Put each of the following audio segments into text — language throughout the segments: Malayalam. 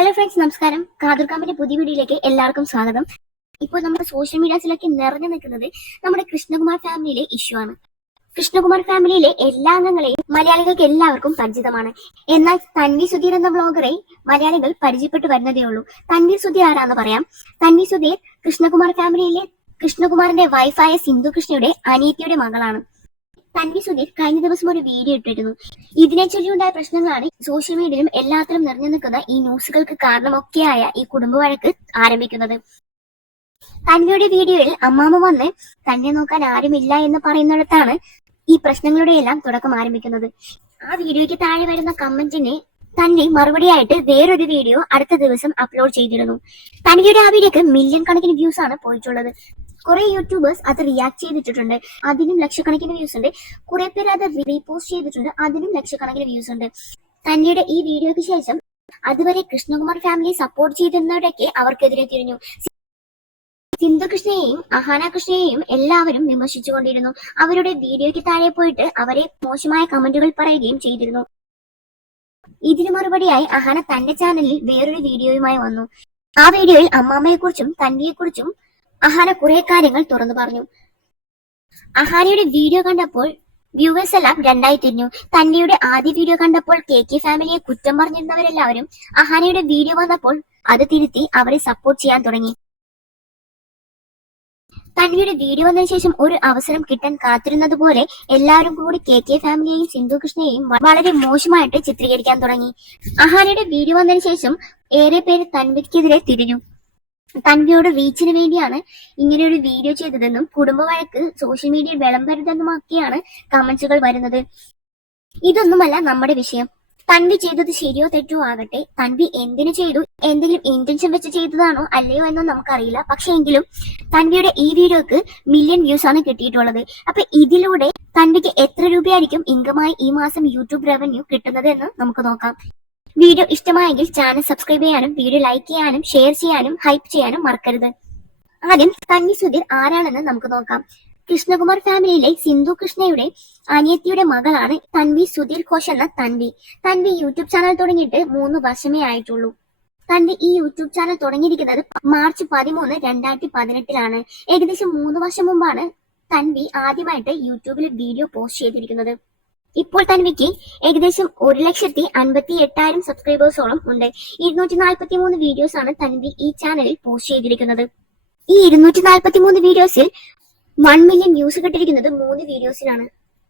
ഹലോ ഫ്രണ്ട്സ്, നമസ്കാരം. കാതൂർ കാമ്പിന്റെ പുതിയ വീഡിയോയിലേക്ക് എല്ലാവർക്കും സ്വാഗതം. ഇപ്പോൾ നമ്മുടെ സോഷ്യൽ മീഡിയാസിലൊക്കെ നിറഞ്ഞു നിൽക്കുന്നത് നമ്മുടെ കൃഷ്ണകുമാർ ഫാമിലിയിലെ ഇഷ്യൂ ആണ്. കൃഷ്ണകുമാർ ഫാമിലിയിലെ എല്ലാ അംഗങ്ങളെയും മലയാളികൾക്ക് എല്ലാവർക്കും പരിചിതമാണ്. എന്നാൽ തൻവി സുധീർ എന്ന ബ്ലോഗറെ മലയാളികൾ പരിചയപ്പെട്ടു വരുന്നതേ ഉള്ളൂ. തൻവി സുധീർ ആരാന്ന് പറയാം. തൻവി സുധീർ കൃഷ്ണകുമാർ ഫാമിലിയിലെ കൃഷ്ണകുമാറിന്റെ വൈഫായ സിന്ധു കൃഷ്ണയുടെ അനിയത്തിയുടെ മകളാണ്. തൻവി സുധീർ കഴിഞ്ഞ ദിവസം ഒരു വീഡിയോ ഇട്ടിരുന്നു. ഇതിനെ ചൊല്ലിയുണ്ടായ പ്രശ്നങ്ങളാണ് സോഷ്യൽ മീഡിയയിലും എല്ലാത്തിലും നിറഞ്ഞു നിൽക്കുന്ന ഈ ന്യൂസുകൾക്ക് കാരണമൊക്കെയായ ഈ കുടുംബ വഴക്ക് ആരംഭിക്കുന്നത്. തൻവിയുടെ വീഡിയോയിൽ അമ്മാമ്മ വന്ന് തന്നെ നോക്കാൻ ആരുമില്ല എന്ന് പറയുന്നിടത്താണ് ഈ പ്രശ്നങ്ങളുടെ എല്ലാം തുടക്കം ആരംഭിക്കുന്നത്. ആ വീഡിയോയ്ക്ക് താഴെ വരുന്ന കമന്റിന് തൻവി മറുപടിയായിട്ട് വേറൊരു വീഡിയോ അടുത്ത ദിവസം അപ്ലോഡ് ചെയ്തിരുന്നു. തൻവിയുടെ ആ വീഡിയോക്ക് മില്യൺ കണക്കിന് വ്യൂസ് ആണ് പോയിട്ടുള്ളത്. കുറെ യൂട്യൂബേഴ്സ് അത് റിയാക്ട് ചെയ്തിട്ടുണ്ട്, അതിനും ലക്ഷക്കണക്കിന് വ്യൂസ് ഉണ്ട്. കുറെ പേര് അത് റീപോസ്റ്റ് ചെയ്തിട്ടുണ്ട്, അതിനും ലക്ഷക്കണക്കിന് വ്യൂസ് ഉണ്ട്. തൻവിയുടെ ഈ വീഡിയോയ്ക്ക് ശേഷം അതുവരെ കൃഷ്ണകുമാർ ഫാമിലി സപ്പോർട്ട് ചെയ്തിരുന്നവരൊക്കെ അവർക്കെതിരെ തിരിഞ്ഞു. സിന്ധു കൃഷ്ണയെയും അഹാന കൃഷ്ണയെയും എല്ലാവരും വിമർശിച്ചുകൊണ്ടിരുന്നു. അവരുടെ വീഡിയോയ്ക്ക് താഴെ പോയിട്ട് അവരെ മോശമായ കമന്റുകൾ പറയുകയും ചെയ്തിരുന്നു. ഇതിനു മറുപടിയായി അഹാന തന്റെ ചാനലിൽ വേറൊരു വീഡിയോയുമായി വന്നു. ആ വീഡിയോയിൽ അമ്മാമ്മയെക്കുറിച്ചും തൻവിയെക്കുറിച്ചും അഹാന കുറെ കാര്യങ്ങൾ തുറന്നു പറഞ്ഞു. അഹാനയുടെ വീഡിയോ കണ്ടപ്പോൾ വ്യൂവേഴ്സ് എല്ലാം രണ്ടായി തിരിഞ്ഞു. തൻവിയുടെ ആദ്യ വീഡിയോ കണ്ടപ്പോൾ കെ ഫാമിലിയെ കുറ്റം പറഞ്ഞിരുന്നവരെല്ലാവരും അഹാനയുടെ വീഡിയോ വന്നപ്പോൾ അത് തിരുത്തി അവരെ സപ്പോർട്ട് ചെയ്യാൻ തുടങ്ങി. തൻവിയുടെ വീഡിയോ വന്നതിന് ശേഷം ഒരു അവസരം കിട്ടാൻ കാത്തിരുന്നത് പോലെ എല്ലാവരും കൂടി കെ ഫാമിലിയെയും സിന്ധു കൃഷ്ണയെയും വളരെ മോശമായിട്ട് ചിത്രീകരിക്കാൻ തുടങ്ങി. അഹാനയുടെ വീഡിയോ വന്നതിന് ശേഷം ഏറെ പേര് തൻവിക്കെതിരെ തിരിഞ്ഞു. തൻവിയോട് റീച്ചിന് വേണ്ടിയാണ് ഇങ്ങനെ ഒരു വീഡിയോ ചെയ്തതെന്നും കുടുംബ വഴക്ക് സോഷ്യൽ മീഡിയയിൽ വിളമ്പരുതെന്നുമൊക്കെയാണ് കമന്റ്സുകൾ വരുന്നത്. ഇതൊന്നുമല്ല നമ്മുടെ വിഷയം. തൻവി ചെയ്തത് ശരിയോ തെറ്റോ ആകട്ടെ, തൻവി എന്തിനു ചെയ്തു, എന്തെങ്കിലും ഇന്റൻഷൻ വെച്ച് ചെയ്തതാണോ അല്ലയോ എന്നോ നമുക്കറിയില്ല. പക്ഷെ എങ്കിലും തൻവിയുടെ ഈ വീഡിയോക്ക് മില്യൺ വ്യൂസ് ആണ് കിട്ടിയിട്ടുള്ളത്. അപ്പൊ ഇതിലൂടെ തൻവിക്ക് എത്ര രൂപയായിരിക്കും ഇൻകമായി ഈ മാസം യൂട്യൂബ് റവന്യൂ കിട്ടുന്നത് എന്ന് നമുക്ക് നോക്കാം. വീഡിയോ ഇഷ്ടമായെങ്കിൽ ചാനൽ സബ്സ്ക്രൈബ് ചെയ്യാനും വീഡിയോ ലൈക്ക് ചെയ്യാനും ഷെയർ ചെയ്യാനും ഹൈപ്പ് ചെയ്യാനും മറക്കരുത്. ആദ്യം തൻവി സുധീർ ആരാണെന്ന് നമുക്ക് നോക്കാം. കൃഷ്ണകുമാർ ഫാമിലിയിലെ സിന്ധു കൃഷ്ണയുടെ അനിയത്തിയുടെ മകളാണ് തൻവി സുധീർ ഘോഷ് എന്ന തൻവി. തൻവി യൂട്യൂബ് ചാനൽ തുടങ്ങിയിട്ട് 3 വർഷമേ ആയിട്ടുള്ളൂ. തൻവി ഈ യൂട്യൂബ് ചാനൽ തുടങ്ങിയിരിക്കുന്നത് മാർച്ച് 13, 2018 ഏകദേശം 3 വർഷം മുമ്പാണ് തൻവി ആദ്യമായിട്ട് യൂട്യൂബിൽ വീഡിയോ പോസ്റ്റ് ചെയ്തിരിക്കുന്നത്. ഇപ്പോൾ തൻവിക്ക് ഏകദേശം 1,58,000 സബ്സ്ക്രൈബേഴ്സോളം ഉണ്ട്. 243 വീഡിയോസ് ആണ് തൻവി ഈ ചാനലിൽ പോസ്റ്റ് ചെയ്തിരിക്കുന്നത്. ഈ 243 വീഡിയോസിൽ 1 മില്യൺ വ്യൂസ് കിട്ടിയിരിക്കുന്നത് 3 വീഡിയോസിലാണ്.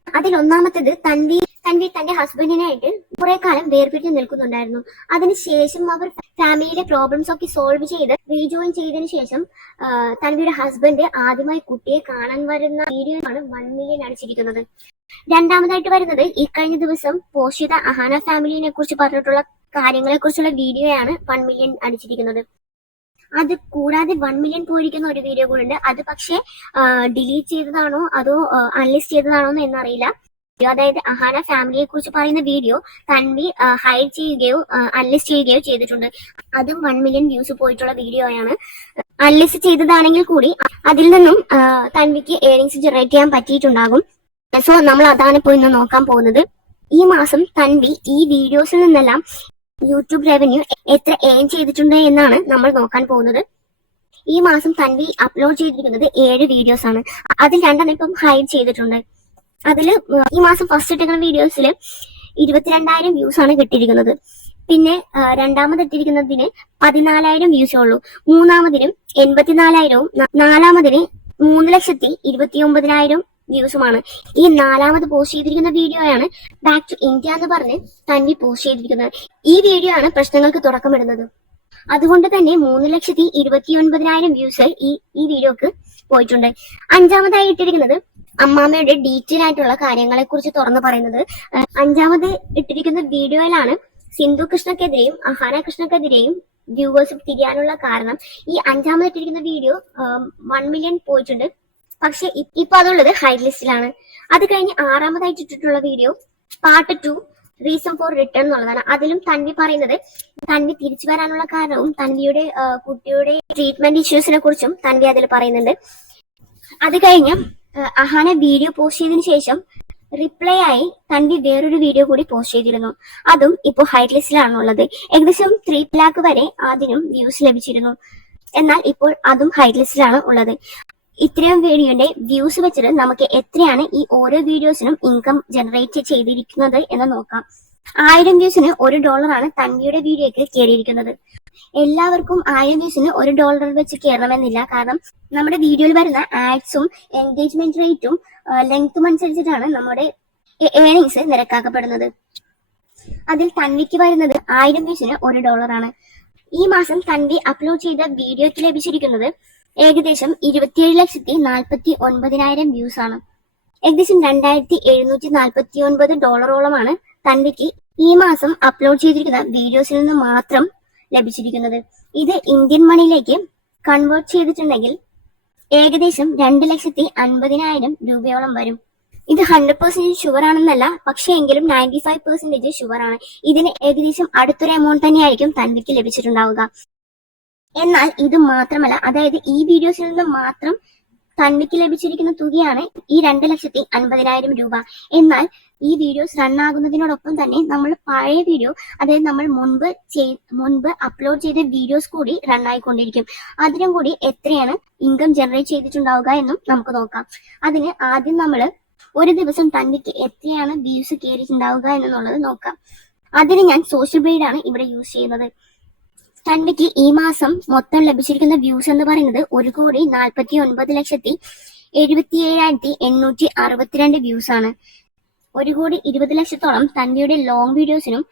അതിൽ ഒന്നാമത്തേത് തൻവി തന്റെ ഹസ്ബൻഡിനായിട്ട് കുറെ കാലം വേർപിരിഞ്ഞ് നിൽക്കുന്നുണ്ടായിരുന്നു. അതിനുശേഷം അവർ ഫാമിലിയിലെ പ്രോബ്ലംസ് ഒക്കെ സോൾവ് ചെയ്ത് റീജോയിൻ ചെയ്തതിനു ശേഷം തൻവിയുടെ ഹസ്ബൻഡ് ആദ്യമായി കുട്ടിയെ കാണാൻ വരുന്ന വീഡിയോ ആണ് 1 മില്യൺ അടിച്ചിരിക്കുന്നത്. രണ്ടാമതായിട്ട് വരുന്നത് ഈ കഴിഞ്ഞ ദിവസം പോസ്റ്റ് ചെയ്ത അഹാന ഫാമിലിനെ കുറിച്ച് പറഞ്ഞിട്ടുള്ള കാര്യങ്ങളെ കുറിച്ചുള്ള വീഡിയോയാണ് 1 മില്യൺ അടിച്ചിരിക്കുന്നത്. അത് കൂടാതെ 1 മില്യൺ പോയിരിക്കുന്ന ഒരു വീഡിയോ കൂടെ ഉണ്ട്. അത് പക്ഷേ ഡിലീറ്റ് ചെയ്തതാണോ അതോ അൺലിസ്റ്റ് ചെയ്തതാണോ എന്ന് എന്നറിയില്ല. അതായത് അഹാന ഫാമിലിയെ കുറിച്ച് പറയുന്ന വീഡിയോ തൻവി ഹൈഡ് ചെയ്യുകയോ അൺലിസ്റ്റ് ചെയ്യുകയോ ചെയ്തിട്ടുണ്ട്. അതും 1 മില്യൺ വ്യൂസ് പോയിട്ടുള്ള വീഡിയോയാണ്. അൺലിസ്റ്റ് ചെയ്തതാണെങ്കിൽ കൂടി അതിൽ നിന്നും തൻവിക്ക് ഏർണിങ്സ് ജനറേറ്റ് ചെയ്യാൻ പറ്റിയിട്ടുണ്ടാകും. സോ നമ്മൾ അതാണ് ഇപ്പോൾ ഇന്ന് നോക്കാൻ പോകുന്നത്. ഈ മാസം തൻവി ഈ വീഡിയോസിൽ നിന്നെല്ലാം യൂട്യൂബ് റവന്യൂ എത്ര ഏൺ ചെയ്തിട്ടുണ്ട് എന്നാണ് നമ്മൾ നോക്കാൻ പോകുന്നത്. ഈ മാസം തൻവി അപ്ലോഡ് ചെയ്തിരിക്കുന്നത് 7 വീഡിയോസ് ആണ്. അതിൽ 2 ഇപ്പം ഹൈഡ് ചെയ്തിട്ടുണ്ട്. അതിൽ ഈ മാസം ഫസ്റ്റ് ഇട്ടിരിക്കുന്ന വീഡിയോസിൽ 22,000 വ്യൂസ് ആണ് കിട്ടിയിരിക്കുന്നത്. പിന്നെ രണ്ടാമത് ഇട്ടിരിക്കുന്നതിന് 14,000 വ്യൂസേ ഉള്ളൂ. മൂന്നാമതിനും 84,000വും നാലാമതിന് 3,29,000 വ്യൂസുമാണ്. ഈ 4ാമത് പോസ്റ്റ് ചെയ്തിരിക്കുന്ന വീഡിയോയാണ് ബാക്ക് ടു ഇന്ത്യ എന്ന് പറഞ്ഞ് തൻവി പോസ്റ്റ് ചെയ്തിരിക്കുന്നത്. ഈ വീഡിയോ ആണ് പ്രശ്നങ്ങൾക്ക് തുടക്കമിടുന്നത്. അതുകൊണ്ട് തന്നെ 3,29,000 വ്യൂസ് ഈ വീഡിയോക്ക് പോയിട്ടുണ്ട്. 5ാമതായി ഇട്ടിരിക്കുന്നത് അമ്മാമ്മയുടെ ഡീറ്റെയിൽ ആയിട്ടുള്ള കാര്യങ്ങളെ കുറിച്ച് തുറന്നു പറയുന്നത്. 5ാമത് ഇട്ടിരിക്കുന്ന വീഡിയോയിലാണ് സിന്ധു കൃഷ്ണക്കെതിരെയും അഹാന കൃഷ്ണക്കെതിരെയും വ്യൂവേഴ്സ് തിരിയാനുള്ള കാരണം. ഈ 5ാമത് ഇട്ടിരിക്കുന്ന വീഡിയോ 1 മില്യൺ പോയിട്ടുണ്ട്. പക്ഷെ ഇപ്പൊ അതുള്ളത് ഹൈഡ് ലിസ്റ്റിലാണ്. അത് കഴിഞ്ഞ് 6ാമതായിട്ട് ഇട്ടിട്ടുള്ള video part 2 reason for return എന്നുള്ളതാണ്. അതിലും തൻവി പറയുന്നത് തൻവി തിരിച്ചു വരാനുള്ള കാരണവും തൻവിയുടെ കുട്ടിയുടെ ട്രീറ്റ്മെന്റ് ഇഷ്യൂസിനെ കുറിച്ചും തൻവി അതിൽ പറയുന്നുണ്ട്. അത് കഴിഞ്ഞ് അഹാന വീഡിയോ പോസ്റ്റ് ചെയ്തതിനു ശേഷം റിപ്ലൈ ആയി തൻവി വേറൊരു വീഡിയോ കൂടി പോസ്റ്റ് ചെയ്തിരുന്നു. അതും ഇപ്പോൾ ഹൈറ്റ് ലിസ്റ്റിലാണുള്ളത്. ഏകദേശം 3 lakh വരെ അതിനും വ്യൂസ് ലഭിച്ചിരുന്നു. എന്നാൽ ഇപ്പോൾ അതും ഹൈറ്റ് ലിസ്റ്റിലാണ് ഉള്ളത്. ഇത്രയും വീഡിയോയുടെ വ്യൂസ് വെച്ചിട്ട് നമുക്ക് എത്രയാണ് ഈ ഓരോ വീഡിയോസിനും ഇൻകം ജനറേറ്റ് ചെയ്തിരിക്കുന്നത് എന്ന് നോക്കാം. 1000 വ്യൂസിന് $1 തൻവിയുടെ വീഡിയോയ്ക്ക് കയറിയിരിക്കുന്നത്. എല്ലാവർക്കും 1000 വ്യൂസിന് $1 വെച്ച് കയറണമെന്നില്ല. കാരണം നമ്മുടെ വീഡിയോയിൽ വരുന്ന ആഡ്സും എൻഗേജ്മെന്റ് റേറ്റും ലെങ്ത്തും അനുസരിച്ചിട്ടാണ് നമ്മുടെ ഏണിങ്സ് നിരക്കാക്കപ്പെടുന്നത്. അതിൽ തൻവിക്ക് വരുന്നത് 1000 വ്യൂസിന് $1. ഈ മാസം തൻവി അപ്ലോഡ് ചെയ്ത വീഡിയോയ്ക്ക് ലഭിച്ചിരിക്കുന്നത് ഏകദേശം 27,49,000 വ്യൂസ് ആണ്. ഏകദേശം $2,749 തൻവിക്ക് ഈ മാസം അപ്ലോഡ് ചെയ്തിരിക്കുന്ന വീഡിയോസിൽ നിന്ന് മാത്രം ലഭിച്ചിരിക്കുന്നത്. ഇത് ഇന്ത്യൻ മണിയിലേക്ക് കൺവേർട്ട് ചെയ്തിട്ടുണ്ടെങ്കിൽ ഏകദേശം 2,50,000 രൂപയോളം വരും. ഇത് 100% ഷുവർ ആണെന്നല്ല, പക്ഷേ എങ്കിലും 95% ഷുവർ ആണ്. ഇതിന് ഏകദേശം അടുത്തൊരു എമൗണ്ട് തന്നെയായിരിക്കും തൻവിക്ക് ലഭിച്ചിട്ടുണ്ടാവുക. എന്നാൽ ഇത് മാത്രമല്ല, അതായത് ഈ വീഡിയോസിൽ നിന്ന് മാത്രം തൻവിക്ക് ലഭിച്ചിരിക്കുന്ന തുകയാണ് ഈ 2,50,000 രൂപ. എന്നാൽ ഈ വീഡിയോസ് റൺ ആകുന്നതിനോടൊപ്പം തന്നെ നമ്മൾ പഴയ വീഡിയോ, അതായത് നമ്മൾ മുൻപ് അപ്ലോഡ് ചെയ്ത വീഡിയോസ് കൂടി റൺ ആയിക്കൊണ്ടിരിക്കും. അതിനും കൂടി എത്രയാണ് ഇൻകം ജനറേറ്റ് ചെയ്തിട്ടുണ്ടാവുക എന്നും നമുക്ക് നോക്കാം. അതിന് ആദ്യം നമ്മൾ ഒരു ദിവസം തൻവിക്ക് എത്രയാണ് വ്യൂസ് കയറിയിട്ടുണ്ടാവുക എന്നുള്ളത് നോക്കാം. അതിന് ഞാൻ സോഷ്യൽ ബ്ലേഡ് ആണ് ഇവിടെ യൂസ് ചെയ്യുന്നത്. തൻവിക്ക് ഈ മാസം മൊത്തം ലഭിച്ചിരിക്കുന്ന വ്യൂസ് എന്ന് പറയുന്നത് 1,49,77,862 വ്യൂസ് ആണ്. 1,20,00,000 തൻവിയുടെ ലോങ് വീഡിയോസിനും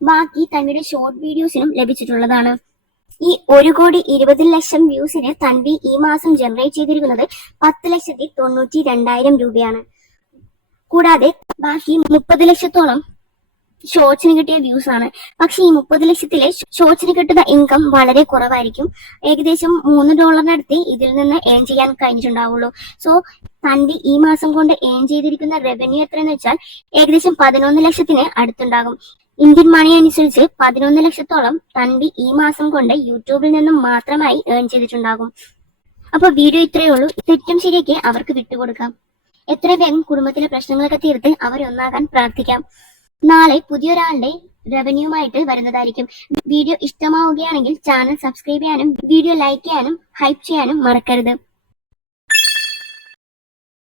ബാക്കി തൻവിയുടെ ഷോർട്ട് വീഡിയോസിനും ലഭിച്ചിട്ടുള്ളതാണ്. ഈ 1,20,00,000 വ്യൂസിന് തൻവി ഈ മാസം ജനറേറ്റ് ചെയ്തിരിക്കുന്നത് 10,92,000 രൂപയാണ്. കൂടാതെ ബാക്കി 30 ലക്ഷത്തോളം ഷോർട്സിന് കിട്ടിയ വ്യൂസ് ആണ്. പക്ഷെ ഈ 30 ലക്ഷത്തിലെ ഷോർട്സിന് കിട്ടുന്ന ഇൻകം വളരെ കുറവായിരിക്കും. ഏകദേശം $3 ഇതിൽ നിന്ന് ഏൺ ചെയ്യാൻ കഴിഞ്ഞിട്ടുണ്ടാവുള്ളൂ. സോ തൻവി ഈ മാസം കൊണ്ട് ഏൺ ചെയ്തിരിക്കുന്ന റവന്യൂ എത്രയെന്ന് വെച്ചാൽ ഏകദേശം 11 ലക്ഷത്തിന് അടുത്തുണ്ടാകും. ഇന്ത്യൻ മണി അനുസരിച്ച് 11 ലക്ഷത്തോളം തൻവി ഈ മാസം കൊണ്ട് യൂട്യൂബിൽ നിന്നും മാത്രമായി ഏൺ ചെയ്തിട്ടുണ്ടാകും. അപ്പൊ വീഡിയോ ഇത്രയേ ഉള്ളൂ. തെറ്റും ശരിയൊക്കെ അവർക്ക് വിട്ടുകൊടുക്കാം. എത്ര വേഗം കുടുംബത്തിലെ പ്രശ്നങ്ങളൊക്കെ തീർത്ത് അവരൊന്നാകാൻ പ്രാർത്ഥിക്കാം. നാളെ പുതിയൊരാളുടെ റവന്യൂമായിട്ട് വരുന്നതായിരിക്കും. വീഡിയോ ഇഷ്ടമാവുകയാണെങ്കിൽ ചാനൽ സബ്സ്ക്രൈബ് ചെയ്യാനും വീഡിയോ ലൈക്ക് ചെയ്യാനും ഹൈപ്പ് ചെയ്യാനും മറക്കരുത്.